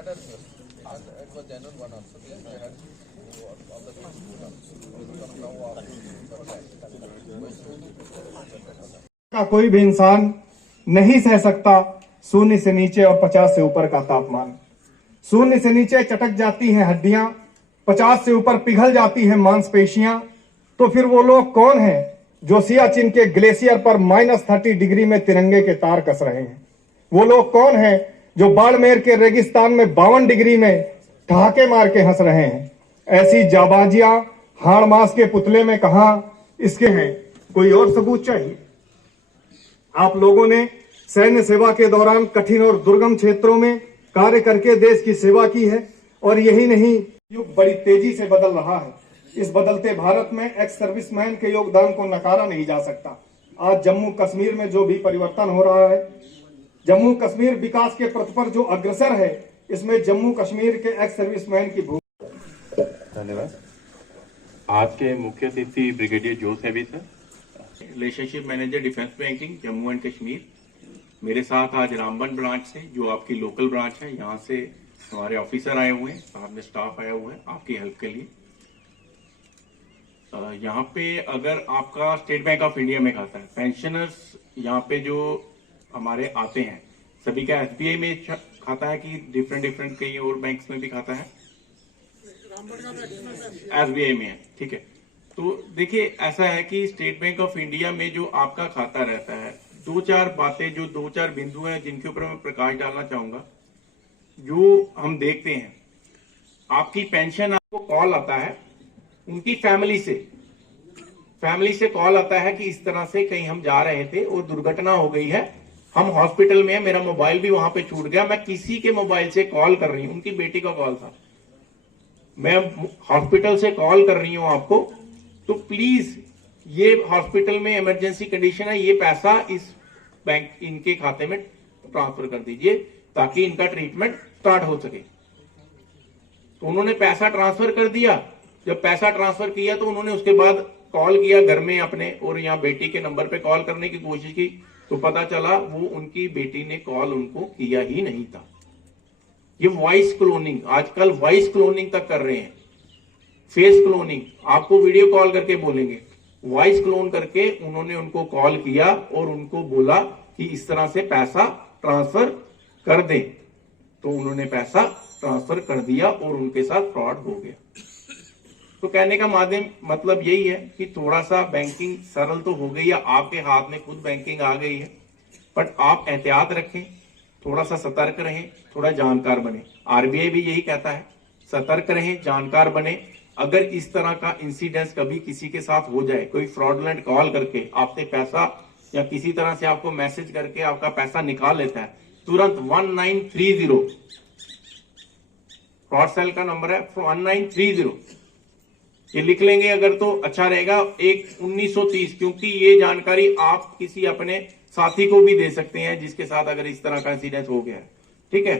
का कोई भी इंसान नहीं सह सकता शून्य से नीचे और 50 से ऊपर का तापमान। शून्य से नीचे चटक जाती हैं हड्डियां, 50 से ऊपर पिघल जाती हैं मांसपेशियां। तो फिर वो लोग कौन हैं जो सियाचिन के ग्लेशियर पर -30 डिग्री में तिरंगे के तार कस रहे हैं? वो लोग कौन हैं जो बाड़मेर के रेगिस्तान में 52 डिग्री में ठहाके मार के हंस रहे हैं? ऐसी जाबाजियां हाड़ मास के पुतले में कहां इसके हैं? कोई और सबूत चाहिए? आप लोगों ने सैन्य सेवा के दौरान कठिन और दुर्गम क्षेत्रों में कार्य करके देश की सेवा की है। और यही नहीं, युग बड़ी तेजी से बदल रहा है। इस बदलते भारत में एक्स सर्विसमैन के योगदान को नकारा नहीं जा सकता। आज जम्मू कश्मीर में जो भी परिवर्तन हो रहा है, जम्मू कश्मीर विकास के पथ पर जो अग्रसर है, इसमें जम्मू कश्मीर के एक्स सर्विसमैन की भूमिका। धन्यवाद। आज के मुख्य अतिथि ब्रिगेडियर जोश heavy sir, relationship manager defence banking Jammu and Kashmir. मेरे साथ आज रामबन ब्रांच से, जो आपकी लोकल ब्रांच है, यहाँ से हमारे ऑफिसर आए हुए हैं, साथ में स्टाफ आया हुआ है आपकी हेल्प के लिए। यहाँ पे अगर आपका स्टेट बैंक ऑफ इंडिया में खाता है, पेंशनर्स यहाँ पे जो हमारे आते हैं, सभी का SBI में खाता है कि डिफरेंट कई और बैंक्स में भी खाता है? SBI में है, ठीक है। तो देखिए, ऐसा है कि स्टेट बैंक ऑफ इंडिया में जो आपका खाता रहता है, 2-4 बातें, जो 2-4 बिंदु हैं जिनके ऊपर मैं प्रकाश डालना चाहूंगा। जो हम देखते हैं, आपकी पेंशन, आपको कॉल आता है उनकी फैमिली से कॉल आता है कि इस तरह से कहीं हम जा रहे थे और दुर्घटना हो गई है, हम हॉस्पिटल में है, मेरा मोबाइल भी वहां पे छूट गया, मैं किसी के मोबाइल से कॉल कर रही हूं, उनकी बेटी का कॉल था, मैं हॉस्पिटल से कॉल कर रही हूं आपको, तो प्लीज ये हॉस्पिटल में इमरजेंसी कंडीशन है, ये पैसा इस बैंक, इनके खाते में ट्रांसफर कर दीजिए ताकि इनका ट्रीटमेंट स्टार्ट हो सके। तो उन्होंने पैसा ट्रांसफर कर दिया। जब पैसा ट्रांसफर किया तो उन्होंने उसके बाद कॉल किया घर में अपने, और यहाँ बेटी के नंबर पे कॉल करने की कोशिश की, तो पता चला वो उनकी बेटी ने कॉल उनको किया ही नहीं था। ये वॉइस क्लोनिंग, आजकल वॉइस क्लोनिंग तक कर रहे हैं, फेस क्लोनिंग, आपको वीडियो कॉल करके बोलेंगे, वॉइस क्लोन करके उन्होंने उनको कॉल किया और उनको बोला कि इस तरह से पैसा ट्रांसफर कर दे, तो उन्होंने पैसा ट्रांसफर कर दिया और उनके साथ फ्रॉड हो गया। तो कहने का मतलब यही है कि थोड़ा सा बैंकिंग सरल तो हो गई है, आपके हाथ में खुद बैंकिंग आ गई है, बट आप एहतियात रखें, थोड़ा सा सतर्क रहें, थोड़ा जानकार बने। RBI भी यही कहता है, सतर्क रहें, जानकार बने। अगर इस तरह का इंसिडेंस कभी किसी के साथ हो जाए, कोई फ्रॉडलेंट कॉल करके आपसे पैसा या किसी तरह से आपको मैसेज करके आपका पैसा निकाल लेता है, तुरंत 1930 फ्रॉड सेल का नंबर है, 1930, ये लिख लेंगे अगर तो अच्छा रहेगा। 1930, क्योंकि ये जानकारी आप किसी अपने साथी को भी दे सकते हैं जिसके साथ अगर इस तरह का इंसिडेंस हो गया है, ठीक है।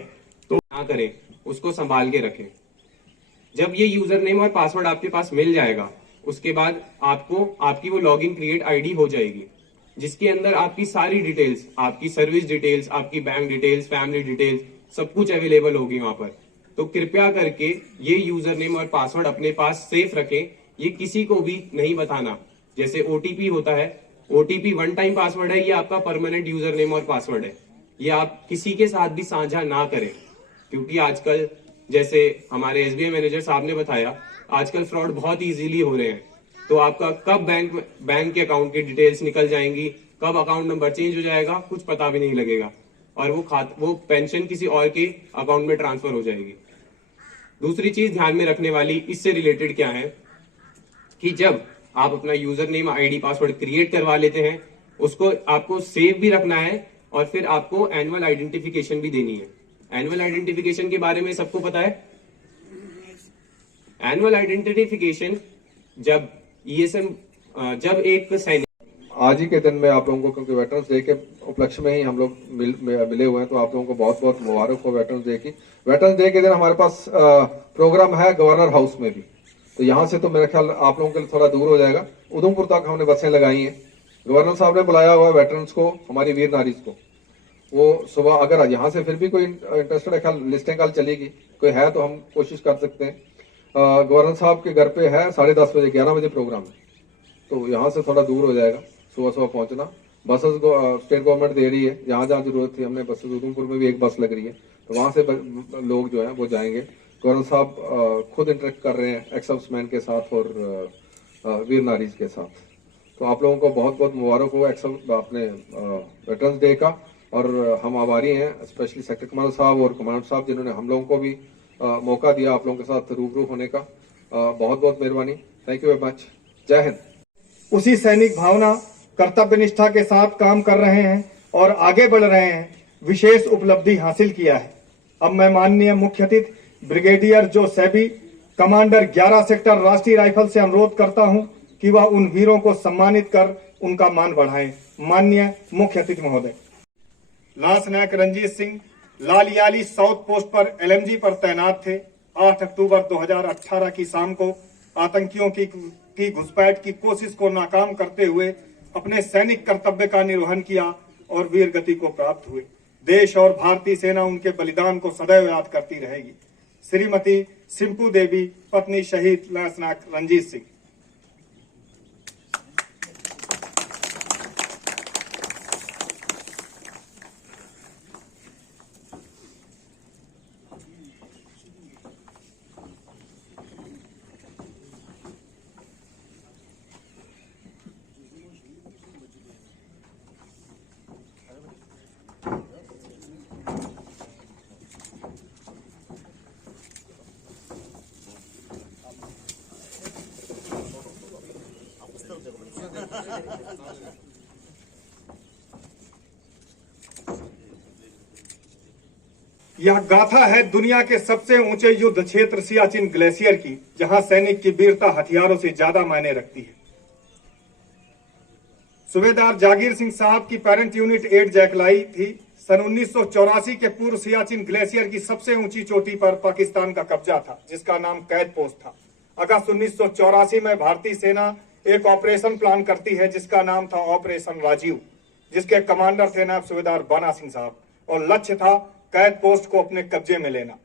तो ना करें, उसको संभाल के रखें। जब ये यूजर नेम और पासवर्ड आपके पास मिल जाएगा, उसके बाद आपको आपकी वो लॉगिन क्रिएट आईडी हो जाएगी, जिसके अंदर आपकी सारी डिटेल्स, आपकी सर्विस डिटेल्स, आपकी बैंक डिटेल्स, फैमिली डिटेल्स, सब कुछ अवेलेबल होगी वहां पर। तो कृपया करके ये यूजर नेम और पासवर्ड अपने पास सेफ रखें, ये किसी को भी नहीं बताना। जैसे OTP होता है, OTP 1 टाइम पासवर्ड है, ये आपका परमानेंट यूजर नेम और पासवर्ड है, ये आप किसी के साथ भी साझा ना करें, क्योंकि आजकल जैसे हमारे SBI मैनेजर साहब ने बताया, आजकल फ्रॉड बहुत इजीली हो रहे हैं। तो आपका कब बैंक के अकाउंट की डिटेल्स निकल जाएंगी, कब अकाउंट नंबर चेंज हो जाएगा, कुछ पता भी नहीं लगेगा, और वो पेंशन किसी और के अकाउंट में ट्रांसफर हो जाएगी। दूसरी चीज ध्यान में रखने वाली इससे रिलेटेड क्या है कि जब आप अपना user name ID password create करवा लेते हैं, उसको आपको सेव भी रखना है, और फिर आपको एनुअल आइडेंटिफिकेशन भी देनी है। एनुअल आइडेंटिफिकेशन के बारे में सबको पता है। एनुअल आइडेंटिफिकेशन जब जब एक सैनिक, आज ही के दिन में आप लोगों को, क्योंकि वेटरन्स डे के उपलक्ष्य में ही हम लोग मिले हुए हैं, तो आप लोगों को बहुत बहुत मुबारक हो वेटरन्स डे की। वेटरन्स डे के दिन हमारे पास प्रोग्राम है गवर्नर हाउस में भी, तो यहाँ से तो मेरा ख्याल आप लोगों के लिए थोड़ा दूर हो जाएगा, उधमपुर तक हमने बसें लगाई हैं। गवर्नर साहब ने बुलाया हुआ वेटरन्स को, हमारी वीर नारीज को, वो सुबह अगर यहाँ से फिर भी कोई इंटरेस्टेड है, लिस्टिंग कल चलेगी, कोई है तो हम कोशिश कर सकते हैं। गवर्नर साहब के घर पे है 10:30 बजे 11 बजे प्रोग्राम है, तो यहाँ से थोड़ा दूर हो जाएगा सुबह सुबह पहुंचना। बसेस स्टेट गवर्नमेंट दे रही है, जहाँ जहाँ जरूरत थी हमने बसेस, उधमपुर में भी एक बस लग रही है, तो वहां से लोग जो है वो जाएंगे। गवर्नर साहब खुद इंटरेक्ट कर रहे हैं एक्स सर्विसमैन के साथ और वीर नारीज के साथ। तो आप लोगों को बहुत बहुत मुबारक हो अपने वेटरन्स डे का, और हम आभारी हैं स्पेशली सेक्टर कमांडर साहब और कमांडर साहब जिन्होंने हम लोगों को भी मौका दिया आप लोगों के साथ रूबरू होने का। बहुत बहुत मेहरबानी, थैंक यू वेरी मच, जय हिंद। उसी सैनिक भावना, कर्तव्य निष्ठा के साथ काम कर रहे हैं और आगे बढ़ रहे हैं, विशेष उपलब्धि हासिल किया है। अब मैं माननीय मुख्य अतिथि ब्रिगेडियर जो सैबी, कमांडर 11 सेक्टर राष्ट्रीय राइफल से अनुरोध करता हूं कि वह उन वीरों को सम्मानित कर उनका मान बढ़ाएं। माननीय मुख्य अतिथि महोदय। लांस नायक रंजीत सिंह लालियाली साउथ पोस्ट पर एलएमजी पर तैनात थे। 8 अक्टूबर 2018 की शाम को आतंकियों की घुसपैठ की कोशिश को नाकाम करते हुए अपने सैनिक कर्तव्य का निर्वहन किया और वीर गति को प्राप्त हुए। देश और भारतीय सेना उनके बलिदान को सदैव याद करती रहेगी। श्रीमती सिंपू देवी, पत्नी शहीद लांस नायक रंजीत सिंह। यह गाथा है दुनिया के सबसे ऊंचे युद्ध क्षेत्र सियाचिन ग्लेशियर की, जहां सैनिक की वीरता हथियारों से ज्यादा मायने रखती है। सूबेदार जागीर सिंह साहब की पेरेंट यूनिट 8 जैकलाई थी। सन 1984 के पूर्व सियाचिन ग्लेशियर की सबसे ऊंची चोटी पर पाकिस्तान का कब्जा था, जिसका नाम कैद पोस्ट था। अगस्त 1984 में भारतीय सेना एक ऑपरेशन प्लान करती है जिसका नाम था ऑपरेशन राजीव, जिसके कमांडर थे नायब सूबेदार बाना सिंह साहब, और लक्ष्य था कैद पोस्ट को अपने कब्जे में लेना।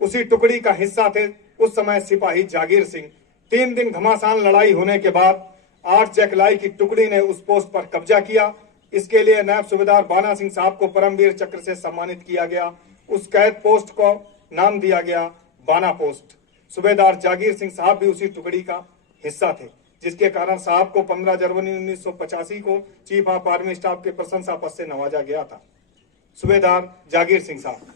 उसी टुकड़ी का हिस्सा थे उस समय सिपाही जागीर सिंह। 3 दिन घमासान लड़ाई होने के बाद 8 जैकलाई की टुकड़ी ने उस पोस्ट पर कब्जा किया। इसके लिए नायब सूबेदार बाना सिंह साहब को परमवीर चक्र से सम्मानित किया गया। उस कैद पोस्ट को नाम दिया गया बाना पोस्ट। सूबेदार जागीर सिंह साहब भी उसी टुकड़ी का हिस्सा थे, जिसके कारण साहब को 15 जनवरी 1985 को चीफ ऑफ आर्मी स्टाफ के प्रशंसा पद से नवाजा गया था। सूबेदार जागीर सिंह साहब।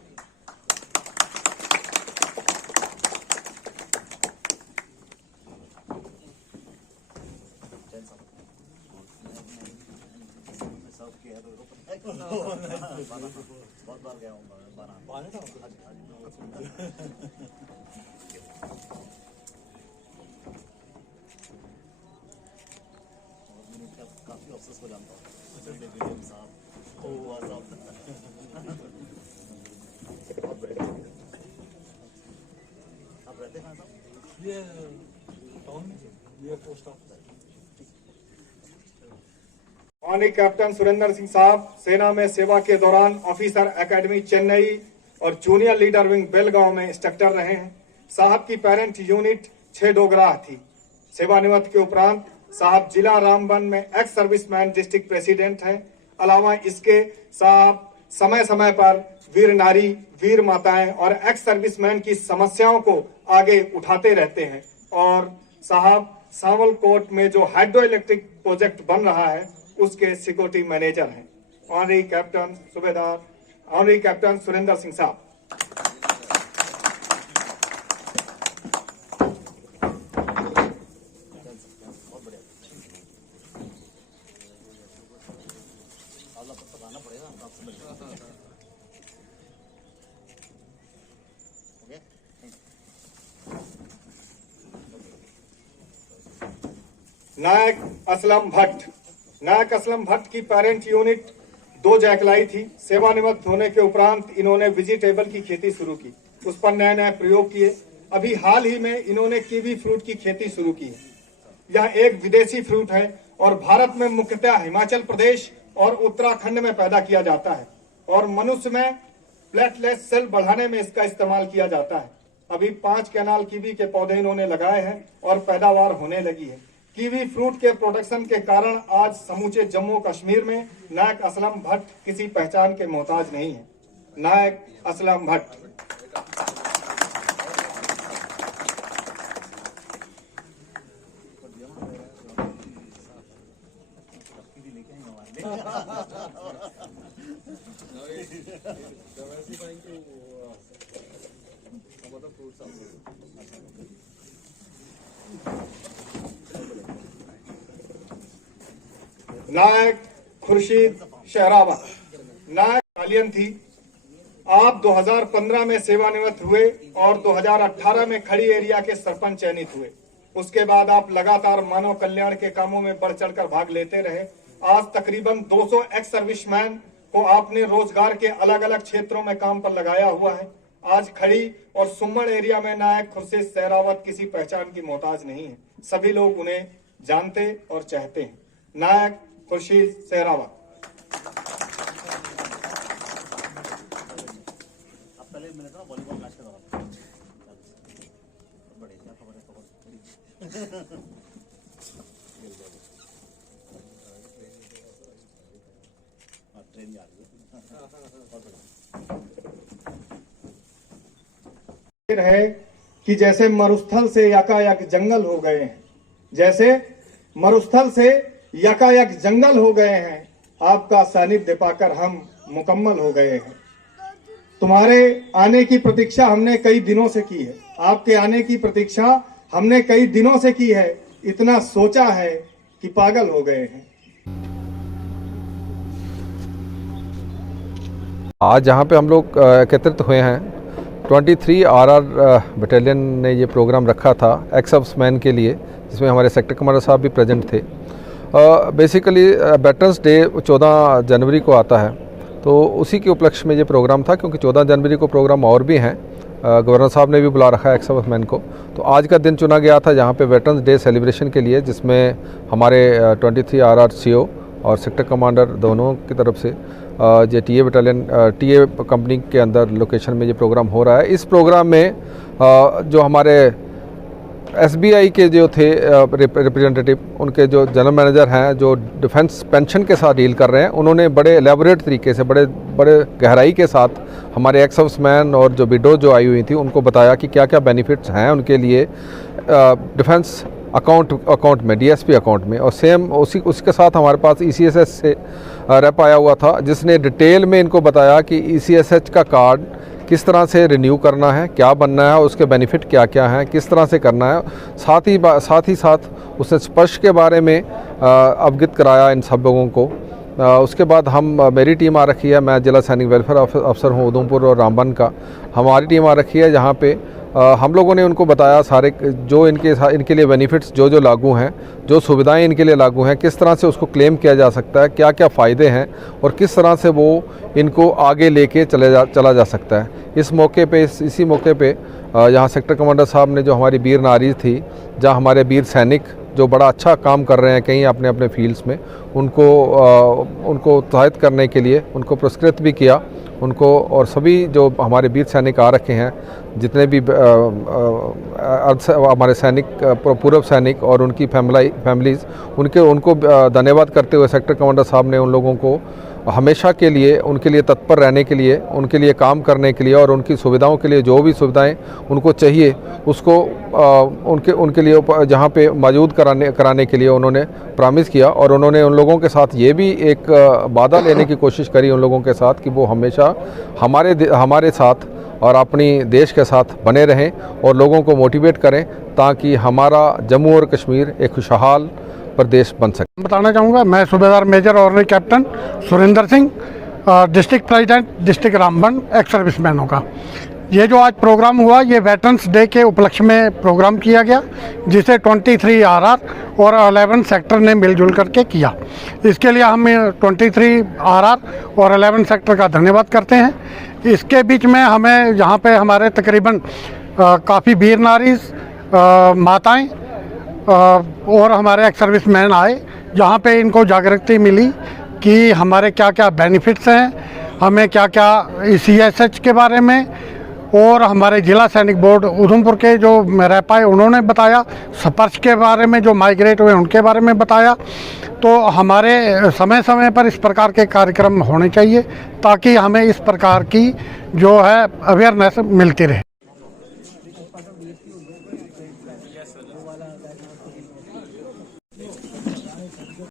बहुत बार गया हूँ काफी अफसोस को जानता हूँ साहब। आप रहते कहाँ साहब? ये टाउन में, ये पोस्ट ऑफिस। माननीय कैप्टन सुरेंद्र सिंह साहब सेना में सेवा के दौरान ऑफिसर एकेडमी चेन्नई और जूनियर लीडर विंग बेलगांव में इंस्ट्रक्टर रहे हैं। साहब की पेरेंट यूनिट 6 डोगराह थी। सेवानिवृत्त के उपरांत साहब जिला रामबन में एक्स सर्विसमैन डिस्ट्रिक्ट प्रेसिडेंट हैं। अलावा इसके साहब समय समय पर वीर नारी, वीर माताएं और एक्स सर्विसमैन की समस्याओं को आगे उठाते रहते हैं। और साहब सावलकोट में जो हाइड्रो इलेक्ट्रिक प्रोजेक्ट बन रहा है उसके सिक्योरिटी मैनेजर हैं। ऑनरी कैप्टन सूबेदार, ऑनरी कैप्टन सुरेंद्र सिंह साहब। नायक असलम भट्ट। नायक असलम भट्ट की पेरेंट यूनिट 2 जैकलाई थी। सेवानिवृत्त होने के उपरांत इन्होंने वेजिटेबल की खेती शुरू की, उस पर नए नए प्रयोग किए। अभी हाल ही में इन्होंने कीवी फ्रूट की खेती शुरू की है। यह एक विदेशी फ्रूट है और भारत में मुख्यतः हिमाचल प्रदेश और उत्तराखंड में पैदा किया जाता है। और मनुष्य में प्लेटलेट सेल बढ़ाने में इसका इस्तेमाल किया जाता है। अभी 5 कैनाल कीवी के पौधे इन्होंने लगाए हैं और पैदावार होने लगी है। कीवी फ्रूट के प्रोडक्शन के कारण आज समूचे जम्मू कश्मीर में नायक असलम भट्ट किसी पहचान के मोहताज नहीं है। नायक असलम भट्ट। नायक खुर्शीद शहरावत। नायक तालियन थी। आप 2015 में सेवानिवृत्त हुए और 2018 में खड़ी एरिया के सरपंच चयनित हुए। उसके बाद आप लगातार मानव कल्याण के कामों में बढ़ चढ़कर भाग लेते रहे। आज तकरीबन 200 एक्स सर्विसमैन को आपने रोजगार के अलग अलग क्षेत्रों में काम पर लगाया हुआ है। आज खड़ी और सुमन एरिया में नायक खुर्शीद सहरावत किसी पहचान की मोहताज नहीं है। सभी लोग उन्हें जानते और चाहते हैं। नायक खुर्शीद सहरावत। आप पहले मिले थे ना वॉलीबॉल मैच के दौरान, बड़े क्या खबर है, खबर ट्रेन जा रही है कि जैसे मरुस्थल से यकायक जंगल हो गए हैं, जैसे मरुस्थल से यकायक जंगल हो गए हैं, आपका सानिध्य पाकर हम मुकम्मल हो गए हैं। तुम्हारे आने की प्रतीक्षा हमने कई दिनों से की है। आपके आने की प्रतीक्षा हमने कई दिनों से की है। इतना सोचा है कि पागल हो गए हैं। आज जहाँ पे हम लोग एकत्रित हुए हैं, 23 RR बटालियन ने ये प्रोग्राम रखा था एक्स सर्विसमैन के लिए, जिसमें हमारे सेक्टर कमांडर साहब भी प्रेजेंट थे। बेसिकली वेटरन्स डे 14 जनवरी को आता है, तो उसी के उपलक्ष्य में ये प्रोग्राम था, क्योंकि 14 जनवरी को प्रोग्राम और भी हैं। गवर्नर साहब ने भी बुला रखा है एक्स सर्विसमैन को। तो आज का दिन चुना गया था जहाँ पे वेटरन्स डे सेलिब्रेशन के लिए, जिसमें हमारे 23 RR CO और सेक्टर कमांडर दोनों की तरफ से जो टीए बटालियन टीए कंपनी के अंदर लोकेशन में ये प्रोग्राम हो रहा है। इस प्रोग्राम में जो हमारे SBI के जो थे रिप्रेजेंटेटिव, उनके जो जनरल मैनेजर हैं, जो डिफेंस पेंशन के साथ डील कर रहे हैं, उन्होंने बड़े एलेबोरेट तरीके से, बड़े गहराई के साथ हमारे एक्स सर्विसमैन और जो विडो जो आई हुई थी उनको बताया कि क्या क्या बेनिफिट्स हैं उनके लिए डिफेंस अकाउंट में, DSP अकाउंट में। और सेम उसके साथ हमारे पास ECSH से रेप आया हुआ था, जिसने डिटेल में इनको बताया कि ECSH का कार्ड किस तरह से रिन्यू करना है, क्या बनना है, उसके बेनिफिट क्या क्या हैं, किस तरह से करना है। साथ ही साथ उसने स्पर्श के बारे में अवगत कराया इन सब लोगों को। उसके बाद मेरी टीम आ रखी है, मैं जिला सैनिक वेलफेयर अफसर हूँ उधमपुर और रामबन का। हमारी टीम आ रखी है जहाँ पे हम लोगों ने उनको बताया सारे जो इनके लिए बेनिफिट्स जो लागू हैं, जो सुविधाएं इनके लिए लागू हैं, किस तरह से उसको क्लेम किया जा सकता है, क्या क्या फ़ायदे हैं और किस तरह से वो इनको आगे लेके चला जा सकता है। इसी मौके पे यहाँ सेक्टर कमांडर साहब ने जो हमारी वीर नारी थी, जहाँ हमारे वीर सैनिक जो बड़ा अच्छा काम कर रहे हैं कहीं अपने अपने फील्ड्स में, उनको उत्साहित करने के लिए उनको पुरस्कृत भी किया उनको। और सभी जो हमारे वीर सैनिक आ रखे हैं, जितने भी हमारे सैनिक, पूर्व सैनिक और उनकी फैमिलीज़, उनको धन्यवाद करते हुए सेक्टर कमांडर साहब ने उन लोगों को हमेशा के लिए उनके लिए तत्पर रहने के लिए, उनके लिए काम करने के लिए और उनकी सुविधाओं के लिए जो भी सुविधाएं उनको चाहिए उसको उनके लिए जहां पे मौजूद कराने के लिए उन्होंने प्रॉमिस किया। और उन्होंने उन लोगों के साथ ये भी एक वादा लेने की कोशिश करी उन लोगों के साथ कि वो हमेशा हमारे साथ और अपनी देश के साथ बने रहें और लोगों को मोटिवेट करें, ताकि हमारा जम्मू और कश्मीर एक खुशहाल प्रदेश बन सके। बताना चाहूँगा, मैं सूबेदार major ordinary captain Surendra Singh, district president district Ramban ex सर्विसमैनों का। ये जो आज प्रोग्राम हुआ, ये वेटरन्स डे के उपलक्ष्य में प्रोग्राम किया गया, जिसे 23 RR और 11 सेक्टर ने मिलजुल करके किया। इसके लिए हम 23 RR और 11 सेक्टर का धन्यवाद करते हैं। इसके बीच में हमें यहाँ पे हमारे तकरीबन काफ़ी वीर नारी, माताएँ और हमारे एक्स सर्विसमैन आए, जहाँ पे इनको जागृति मिली कि हमारे क्या क्या बेनिफिट्स हैं हमें क्या क्या CSH के बारे में और हमारे जिला सैनिक बोर्ड उधमपुर के जो रह पाए उन्होंने बताया, स्पर्श के बारे में जो माइग्रेट हुए उनके बारे में बताया। तो हमारे समय समय पर इस प्रकार के कार्यक्रम होने चाहिए ताकि हमें इस प्रकार की जो है अवेयरनेस मिलती रहे।